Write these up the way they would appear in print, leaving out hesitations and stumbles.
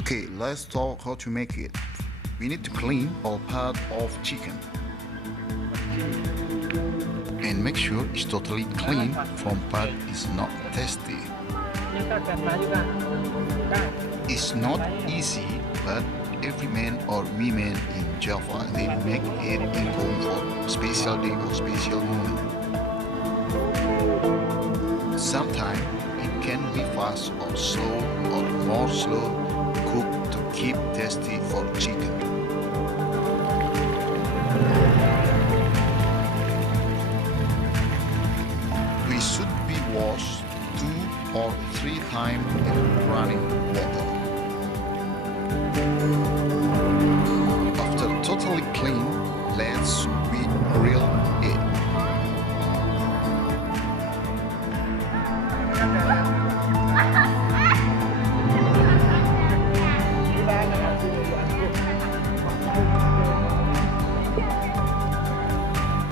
Okay, let's talk how to make it. We need to clean all part of chicken and make sure it's totally clean from part is not tasty. It's not easy, but every man or woman in Java, they make it Ingkung for special day or special moment. Sometimes it can be fast or slow or more slow cooked to keep tasty for chicken. We should be washed 2 or 3 times in running water. After totally clean, let's grill it.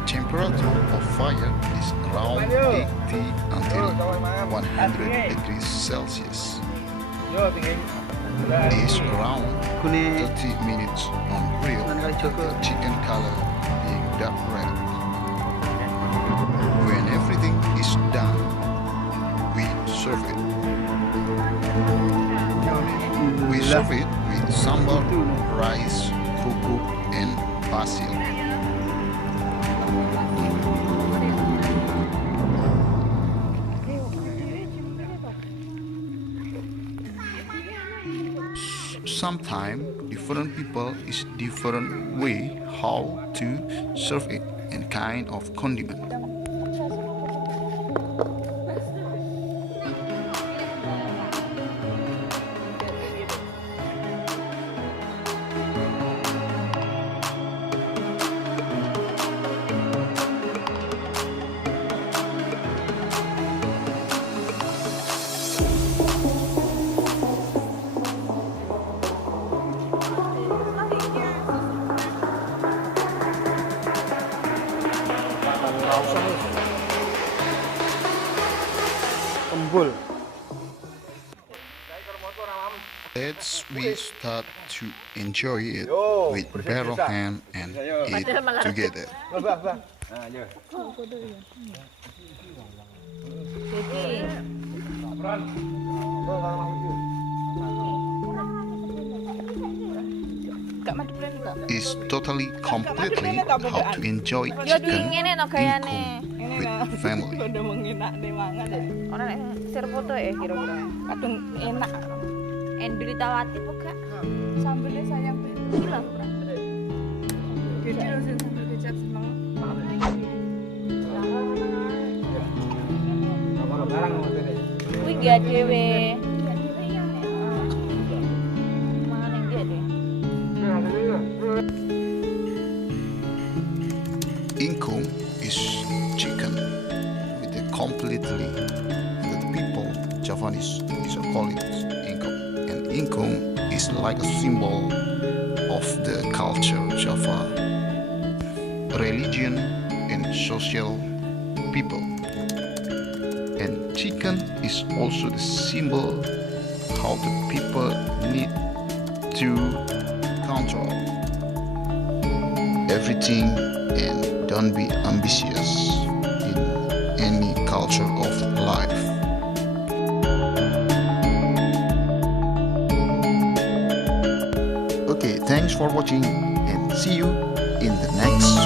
Temperature of fire is around 80 until 100 degrees Celsius. Is around 30 minutes on grill until chicken color being dark red. When everything is done, we serve it. We serve it with sambal, rice, fufu, and basil. Sometimes different people is different way how to serve it and kind of condiment. Kembul. Let's we start to enjoy it with bare hand and eat together. Is totally completely how to enjoy chicken Ingkung with family. Orang sir foto ya kira-kira. Kadung enak. Endritawati buka. Sambelnya sayang gila. Jadi langsung sambel kecap seneng. Kuwi gak dhewe. Mangan dia deh. Ingkung is chicken with a completely the people Javanese is called it Ingkung, and Ingkung is like a symbol of the culture Java, religion and social people, and chicken is also the symbol how the people need to control everything and don't be ambitious in any culture of life. Okay, thanks for watching and see you in the next